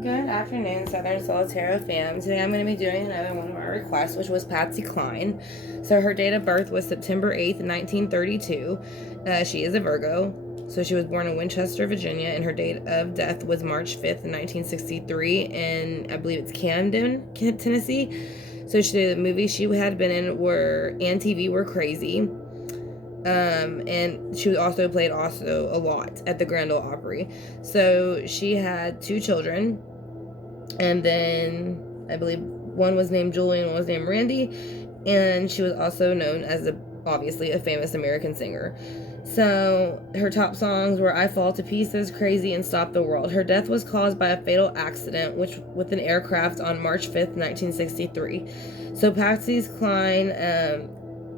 Good afternoon, Southern Solitaire fam. Today I'm going to be doing another one of our requests, which was Patsy Cline. So her date of birth was September 8th, 1932. She is a Virgo. So she was born in Winchester, Virginia, and her date of death was March 5th, 1963, in, I believe it's Camden, Tennessee. So the movies she had been in were and TV were Crazy. And she also played a lot at the Grand Ole Opry. So she had 2 children, and then I believe one was named Julie and one was named Randy, and she was also known as obviously a famous American singer. So her top songs were I Fall to Pieces, Crazy, and Stop the World. Her death was caused by a fatal accident with an aircraft on March 5th, 1963. So Patsy's Cline,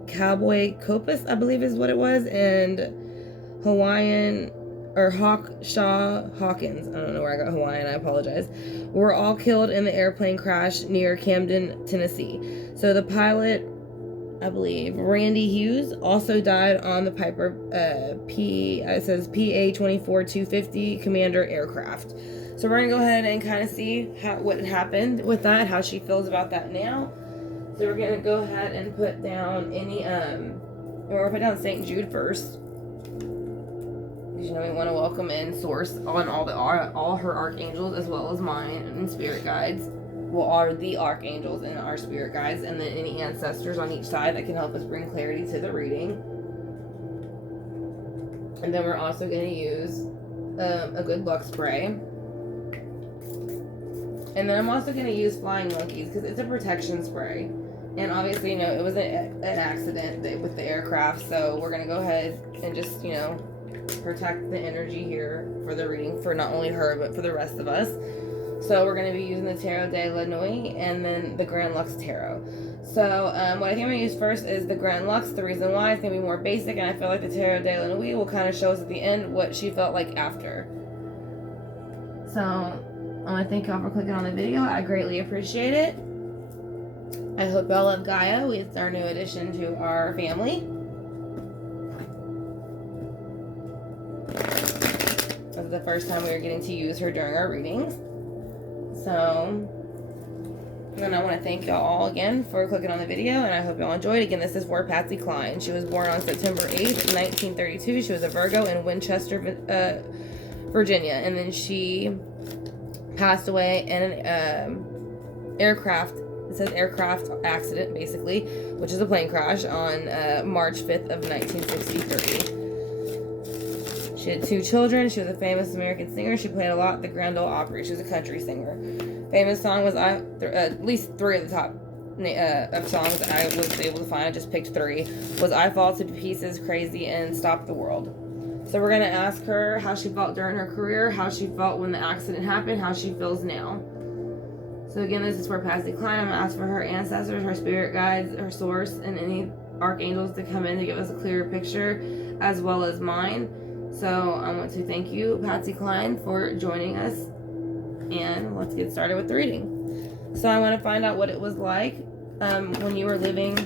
Cowboy Copus, I believe is what it was, and Hawaiian or Hawkshaw Hawkins, I don't know where I got Hawaiian, I apologize, were all killed in the airplane crash near Camden, Tennessee. So the pilot, I believe, Randy Hughes, also died on the Piper it says PA-24-250 Commander aircraft. So we're going to go ahead and kind of see what happened with that, how she feels about that now. So we're going to go ahead and put down we're going to put down St. Jude first. You know, we want to welcome in Source on all her archangels as well as mine and spirit guides. Well, are the archangels and our spirit guides, and then any ancestors on each side that can help us bring clarity to the reading. And then we're also going to use a good luck spray. And then I'm also going to use Flying Monkeys because it's a protection spray. And obviously, you know, it was an accident with the aircraft, so we're going to go ahead and just, you know, protect the energy here for the reading for not only her, but for the rest of us. So we're going to be using the Tarot de la Nuit and then the Grand Lux Tarot. So what I think I'm going to use first is the Grand Lux. The reason why it's going to be more basic, and I feel like the Tarot de la Nuit will kind of show us at the end what she felt like after. So I want to thank y'all for clicking on the video. I greatly appreciate it. I hope y'all love Gaia. It's our new addition to our family. This is the first time we are getting to use her during our readings. So, and I want to thank y'all all again for clicking on the video, and I hope y'all enjoyed. Again, this is for Patsy Cline. She was born on September 8th, 1932. She was a Virgo in Winchester, Virginia, and then she passed away in an aircraft. It says aircraft accident, basically, which is a plane crash on March 5th of 1963. She had 2 children. She was a famous American singer. She played a lot at the Grand Ole Opry. She was a country singer. Famous song was at least 3 of the top of songs that I was able to find. I just picked 3. Was I Fall to Pieces, Crazy, and Stop the World. So we're going to ask her how she felt during her career, how she felt when the accident happened, how she feels now. So again, this is for Patsy Cline. I'm going to ask for her ancestors, her spirit guides, her source, and any archangels to come in to give us a clearer picture, as well as mine. So I want to thank you, Patsy Cline, for joining us. And let's get started with the reading. So I want to find out what it was like when you were living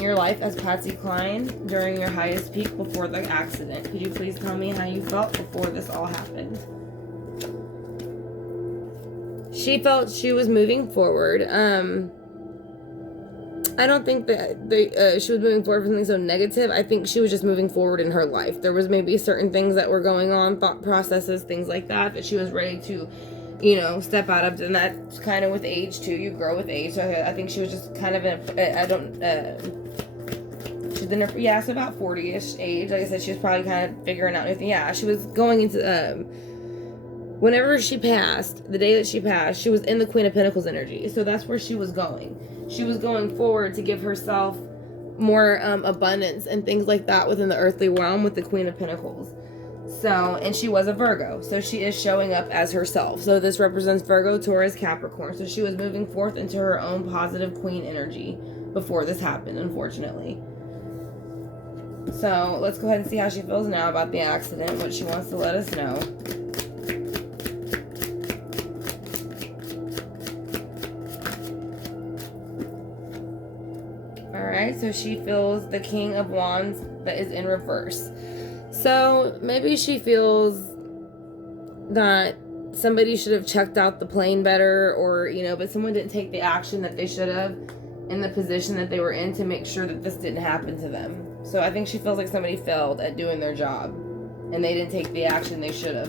your life as Patsy Cline during your highest peak before the accident. Could you please tell me how you felt before this all happened? She felt she was moving forward. I don't think that she was moving forward for something so negative. I think she was just moving forward in her life. There was maybe certain things that were going on, thought processes, things like that she was ready to, you know, step out of. And that's kind of with age too. You grow with age. So I think she was just kind of she's in her, so about 40-ish age. Like I said, she was probably kind of figuring out anything. Yeah, she was going into whenever she passed, the day that she passed, she was in the Queen of Pentacles energy. So that's where she was going. She was going forward to give herself more abundance and things like that within the earthly realm with the Queen of Pentacles. So, and she was a Virgo. So she is showing up as herself. So this represents Virgo, Taurus, Capricorn. So she was moving forth into her own positive queen energy before this happened, unfortunately. So let's go ahead and see how she feels now about the accident, what she wants to let us know. Alright, so she feels the King of Wands that is in reverse. So maybe she feels that somebody should have checked out the plane better, or, you know, but someone didn't take the action that they should have in the position that they were in to make sure that this didn't happen to them. So I think she feels like somebody failed at doing their job, and they didn't take the action they should have.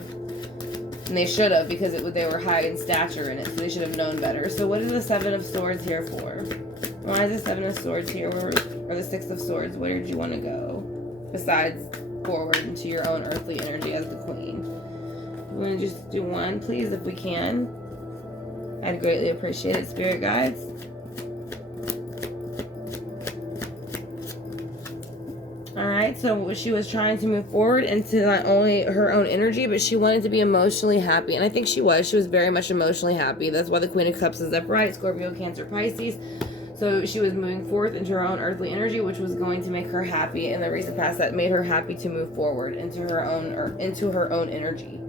And they should have, because they were high in stature in it, so they should have known better. So what is the Seven of Swords here for? Why is the Seven of Swords here? Or the Six of Swords? Where did you want to go? Besides forward into your own earthly energy as the Queen. You want to just do one, please, if we can? I'd greatly appreciate it, Spirit Guides. Alright, so she was trying to move forward into not only her own energy, but she wanted to be emotionally happy. And I think she was. She was very much emotionally happy. That's why the Queen of Cups is upright. Scorpio, Cancer, Pisces. So she was moving forth into her own earthly energy, which was going to make her happy in the recent past. That made her happy to move forward into her own energy.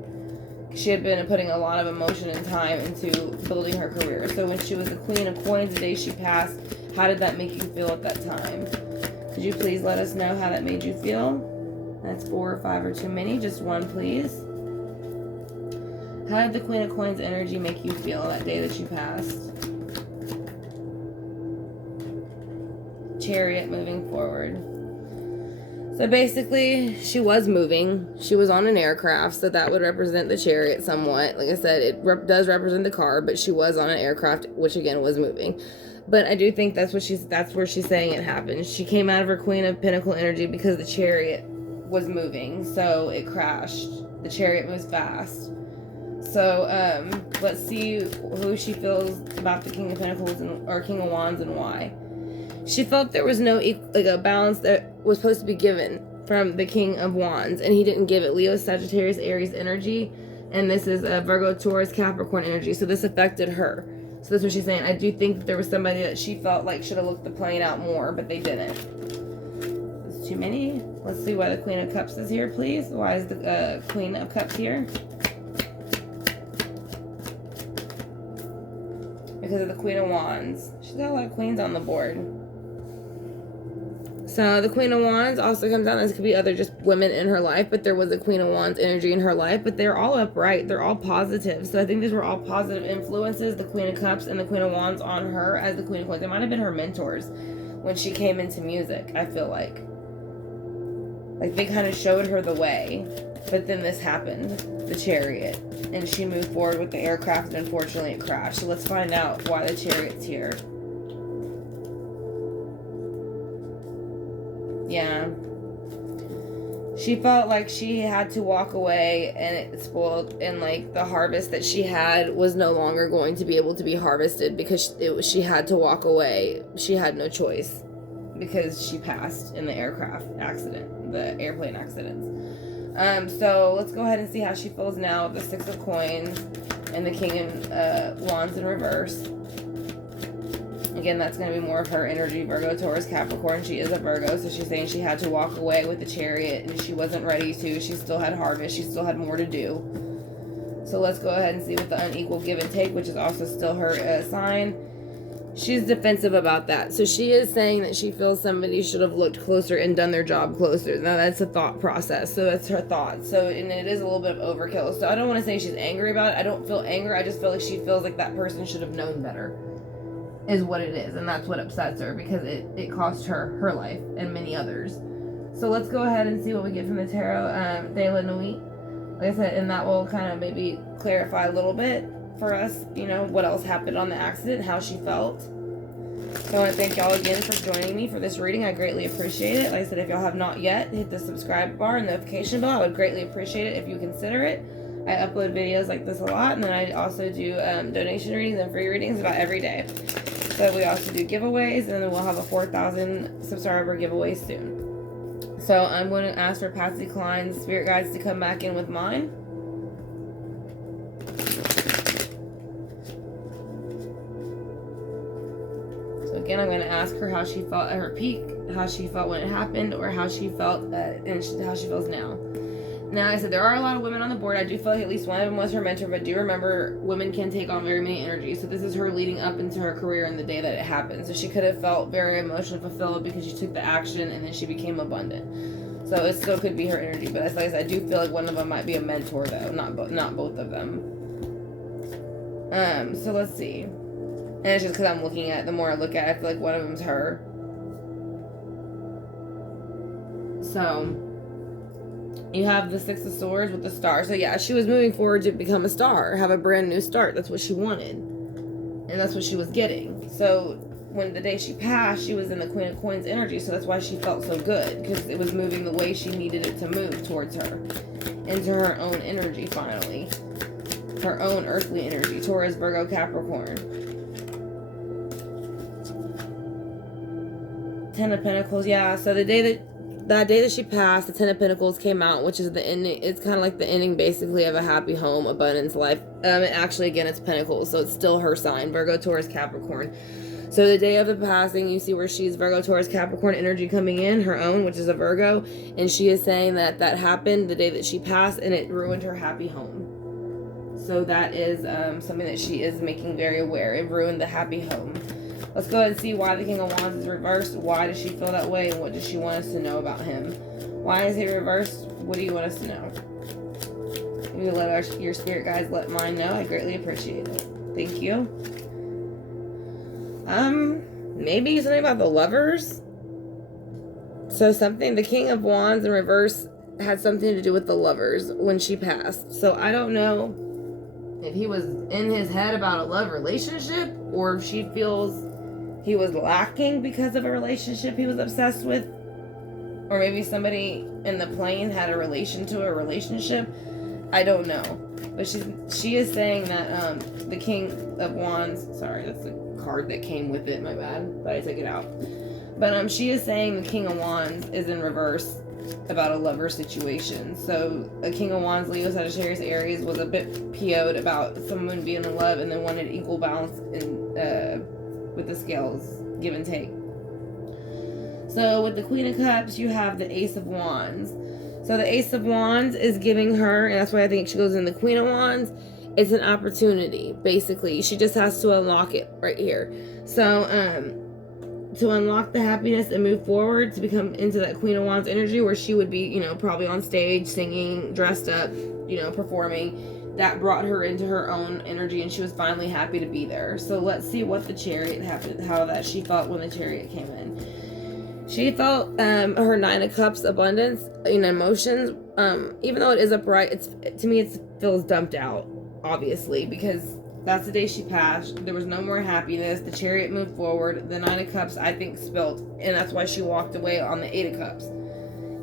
She had been putting a lot of emotion and time into building her career. So when she was the Queen of Coins the day she passed, how did that make you feel at that time? Could you please let us know how that made you feel? That's 4 or 5 or too many. Just one, please. How did the Queen of Coins energy make you feel that day that you passed? Chariot, moving forward. So basically, she was moving. She was on an aircraft, so that would represent the chariot somewhat. Like I said, it does represent the car, but she was on an aircraft, which again was moving. But I do think that's where she's saying it happened. She came out of her Queen of Pentacle energy because the chariot was moving, so it crashed. The chariot moves fast. So let's see who she feels about the King of Pentacles or King of Wands and why. She felt there was no a balance that was supposed to be given from the King of Wands, and he didn't give it. Leo, Sagittarius, Aries energy, and this is a Virgo, Taurus, Capricorn energy. So this affected her. So that's what she's saying. I do think that there was somebody that she felt like should have looked the plane out more, but they didn't. There's too many. Let's see why the Queen of Cups is here, please. Why is the Queen of Cups here? Because of the Queen of Wands. She's got a lot of queens on the board. So the Queen of Wands also comes out. This could be other just women in her life, but there was a Queen of Wands energy in her life, but they're all upright. They're all positive. So I think these were all positive influences, the Queen of Cups and the Queen of Wands on her as the Queen of Coins. They might have been her mentors when she came into music, I feel like. Like they kind of showed her the way, but then this happened, the chariot, and she moved forward with the aircraft, and unfortunately it crashed. So let's find out why the chariot's here. Yeah. She felt like she had to walk away and it spoiled, and like the harvest that she had was no longer going to be able to be harvested because she had to walk away. She had no choice because she passed in the aircraft accident, the airplane accidents. So let's go ahead and see how she feels now with the Six of Coins and the King of Wands in reverse. Again, that's going to be more of her energy, Virgo, Taurus, Capricorn. She is a Virgo, so she's saying she had to walk away with the chariot, and she wasn't ready to. She still had harvest. She still had more to do. So let's go ahead and see with the unequal give and take, which is also still her sign. She's defensive about that. So she is saying that she feels somebody should have looked closer and done their job closer. Now, that's a thought process. So that's her thought. So, and it is a little bit of overkill. So I don't want to say she's angry about it. I don't feel anger. I just feel like she feels like that person should have known better. Is what it is, and that's what upsets her because it cost her life and many others. So let's go ahead and see what we get from the tarot de la nuit, like I said, and that will kind of maybe clarify a little bit for us, you know, what else happened on the accident, how she felt. So I want to thank y'all again for joining me for this reading. I greatly appreciate it. Like I said, if y'all have not yet, hit the subscribe bar and notification bell. I would greatly appreciate it if you consider it. I upload videos like this a lot, and then I also do donation readings and free readings about every day. So we also do giveaways, and then we'll have a 4,000 subscriber giveaway soon. So I'm going to ask for Pastsy Cline's spirit guides to come back in with mine. So again, I'm going to ask her how she felt at her peak, how she felt when it happened, or how she felt and how she feels now. Now, I said there are a lot of women on the board. I do feel like at least one of them was her mentor, but do remember women can take on very many energies. So this is her leading up into her career in the day that it happened. So she could have felt very emotionally fulfilled because she took the action and then she became abundant. So it still could be her energy. But as like I said, I do feel like one of them might be a mentor though, not both of them. So let's see. And it's just because I'm looking at it, the more I look at it, I feel like one of them's her. So you have the Six of Swords with the star. So yeah, she was moving forward to become a star, have a brand new start. That's what she wanted. And that's what she was getting. So when the day she passed, she was in the Queen of Coins energy. So that's why she felt so good. Because it was moving the way she needed it to move towards her. Into her own energy, finally. Her own earthly energy. Taurus, Virgo, Capricorn. Ten of Pentacles, yeah. So that day that she passed, the Ten of Pentacles came out, which is the ending. It's kind of like the ending, basically, of a happy home, abundance, life. Actually, again, it's Pentacles, so it's still her sign, Virgo, Taurus, Capricorn. So the day of the passing, you see where she's Virgo, Taurus, Capricorn energy coming in, her own, which is a Virgo, and she is saying that happened the day that she passed, and it ruined her happy home. So that is something that she is making very aware. It ruined the happy home. Let's go ahead and see why the King of Wands is reversed. Why does she feel that way, and what does she want us to know about him? Why is he reversed? What do you want us to know? If you let your spirit guides let mine know, I greatly appreciate it. Thank you. Maybe something about the Lovers. So the King of Wands in reverse had something to do with the Lovers when she passed. So I don't know if he was in his head about a love relationship, or if she feels he was lacking because of a relationship he was obsessed with, or maybe somebody in the plane had a relation to a relationship. I don't know, but she is saying that the King of Wands, sorry, that's the card that came with it, my bad, but I took it out. But she is saying the King of Wands is in reverse about a lover situation. So a King of Wands, Leo, Sagittarius, Aries was a bit PO'd about someone being in love and then wanted equal balance in with the scales, give and take. So with the Queen of Cups, you have the Ace of Wands. So the Ace of Wands is giving her, and that's why I think she goes in the Queen of Wands, it's an opportunity, basically. She just has to unlock it right here. So to unlock the happiness and move forward to become into that Queen of Wands energy, where she would be, probably on stage singing, dressed up, performing. That brought her into her own energy, and she was finally happy to be there. So let's see what the Chariot happened, how that she felt when the Chariot came in. She felt her Nine of Cups abundance in emotions. Even though it is upright, to me it feels dumped out, obviously, because that's the day she passed. There was no more happiness. The Chariot moved forward. The Nine of Cups, I think, spilt, and that's why she walked away on the Eight of Cups.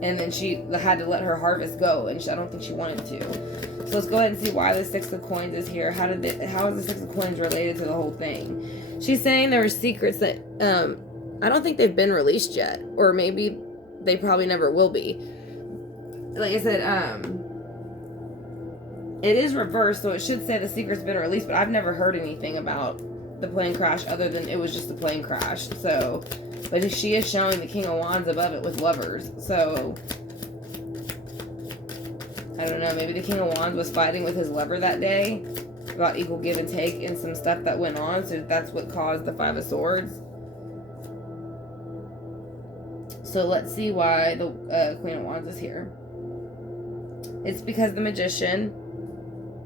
And then she had to let her harvest go, and I don't think she wanted to. So let's go ahead and see why the Six of Coins is here. How is the Six of Coins related to the whole thing? She's saying there are secrets that I don't think they've been released yet, or maybe they probably never will be. Like I said, it is reversed, so it should say the secret's been released, but I've never heard anything about the plane crash other than it was just a plane crash. So, but she is showing the King of Wands above it with Lovers. So I don't know, maybe the King of Wands was fighting with his lover that day about equal give and take and some stuff that went on, so that's what caused the Five of Swords. So let's see why the Queen of Wands is here. It's because the Magician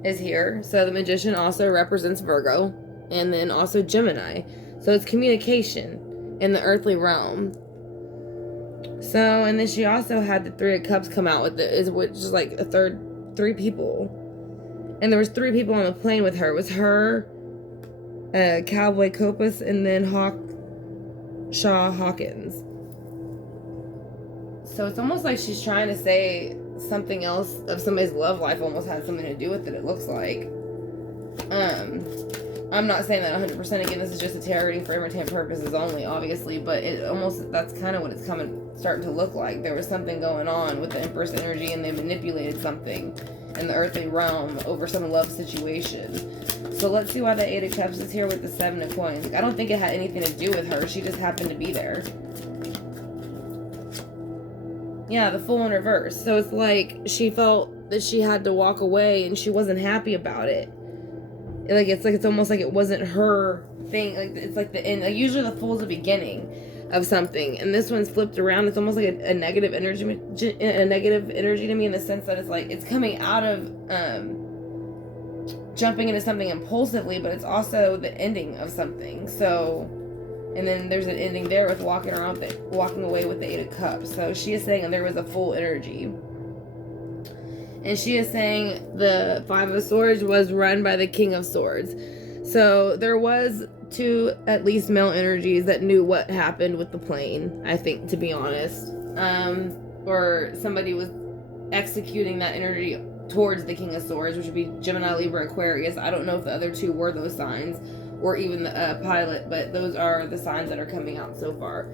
is here. So the Magician also represents Virgo, and then also Gemini. So it's communication in the earthly realm. So, and then she also had the Three of Cups come out with it, which is like three people. And there was 3 people on the plane with her. It was her, Cowboy Copus, and then Shaw Hawkins. So it's almost like she's trying to say something else of somebody's love life almost had something to do with it looks like. I'm not saying that 100%. Again, this is just a tarot reading for entertainment purposes only, obviously, but that's kind of what it's starting to look like. There was something going on with the Empress energy, and they manipulated something in the earthly realm over some love situation. So let's see why the Eight of Cups is here with the Seven of Coins. I don't think it had anything to do with her. She just happened to be there. Yeah, the Fool in reverse. So it's like she felt that she had to walk away, and she wasn't happy about it. It's almost like it wasn't her thing. Like it's like the end. Like usually the Fool's the beginning of something, and this one's flipped around. It's almost like a negative energy to me, in the sense that it's like it's coming out of jumping into something impulsively, but it's also the ending of something. So, and then there's an ending there with walking away with the 8 of Cups. So she is saying there was a full energy. And she is saying the 5 of Swords was run by the King of Swords. So there was 2 at least male energies that knew what happened with the plane, I think, to be honest. Or somebody was executing that energy towards the King of Swords, which would be Gemini, Libra, Aquarius. I don't know if the other 2 were those signs, or even the pilot, but those are the signs that are coming out so far.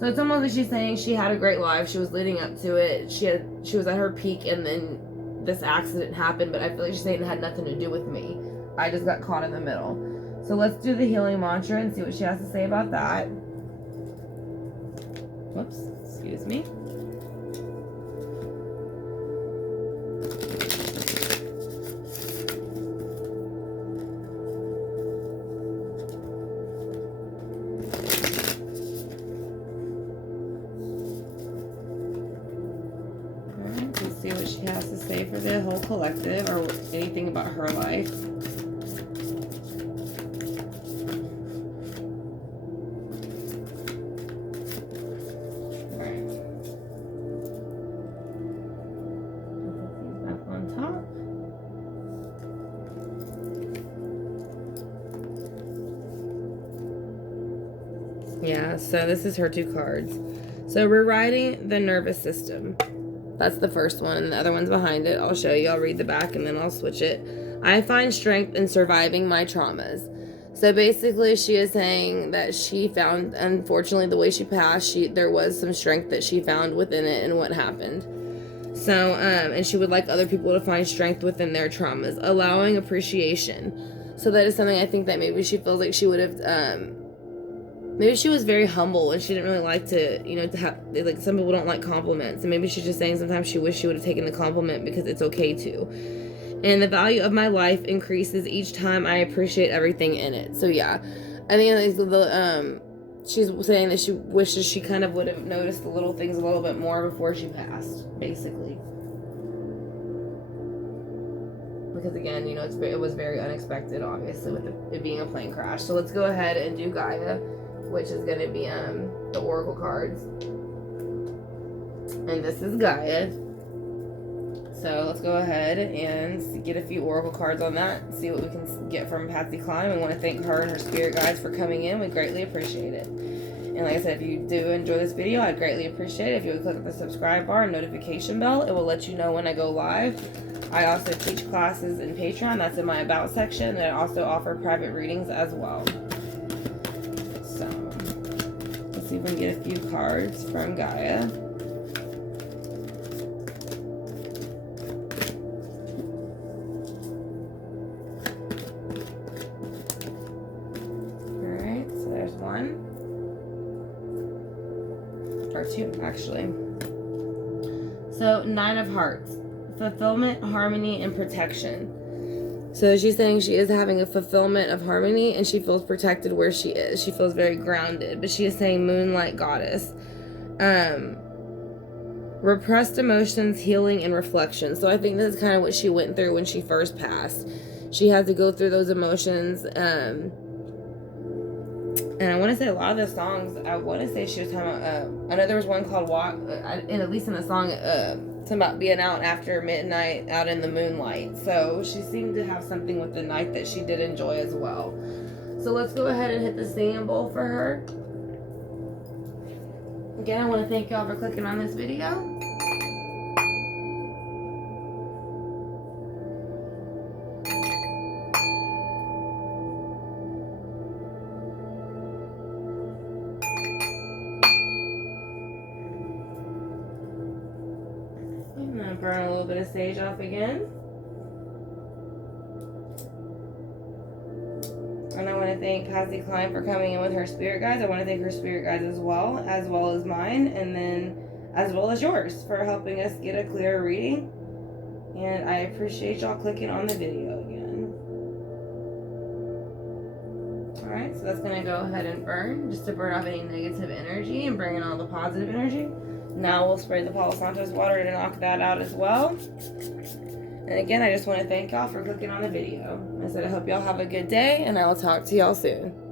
So it's almost like she's saying she had a great life. She was leading up to it. She was at her peak, and then this accident happened, but I feel like she's saying it had nothing to do with me. I just got caught in the middle. So let's do the healing mantra and see what she has to say about that. Whoops, excuse me. See what she has to say for the whole collective, or anything about her life. Alright. Back on top. Yeah, so this is her 2 cards. So rewriting the nervous system. That's the first one. The other one's behind it. I'll show you. I'll read the back and then I'll switch it. I find strength in surviving my traumas. So basically she is saying that she found, unfortunately, the way she passed, there was some strength that she found within it and what happened. So, and she would like other people to find strength within their traumas. Allowing appreciation. So that is something I think that maybe she feels like she would have, maybe she was very humble and she didn't really like to, to have, like, some people don't like compliments. And maybe she's just saying sometimes she wished she would have taken the compliment because it's okay to. And the value of my life increases each time I appreciate everything in it. So yeah, I think she's saying that she wishes she kind of would have noticed the little things a little bit more before she passed, basically. Because again, it was very unexpected, obviously, with it being a plane crash. So let's go ahead and do Gaia, which is going to be the Oracle cards. And this is Gaia. So let's go ahead and get a few Oracle cards on that and see what we can get from Pastsy Cline. We want to thank her and her spirit guides for coming in. We greatly appreciate it. And like I said, if you do enjoy this video, I'd greatly appreciate it if you would click the subscribe bar and notification bell. It will let you know when I go live. I also teach classes in Patreon. That's in my About section. And I also offer private readings as well. So let's see if we can get a few cards from Gaia. Alright, so there's one. Or 2, actually. So, 9 of Hearts. Fulfillment, harmony, and protection. So she's saying she is having a fulfillment of harmony and she feels protected where she is. She feels very grounded. But she is saying Moonlight Goddess. Repressed emotions, healing, and reflection. So I think this is kind of what she went through when she first passed. She had to go through those emotions. And I want to say a lot of the songs, I want to say she was talking about, I know there was one called Walk, and at least in the song, something about being out after midnight, out in the moonlight. So she seemed to have something with the night that she did enjoy as well. So let's go ahead and hit the singing bowl for her. Again, I want to thank y'all for clicking on this video. I'm going to burn a little bit of sage off again. And I want to thank Pastsy Cline for coming in with her spirit guides. I want to thank her spirit guides as well as mine, and then as well as yours for helping us get a clearer reading. And I appreciate y'all clicking on the video again. Alright, so that's going to go ahead and burn, just to burn off any negative energy and bring in all the positive energy. Now we'll spray the Palo Santos water to knock that out as well. And again, I just want to thank y'all for clicking on the video. I said I hope y'all have a good day, and I will talk to y'all soon.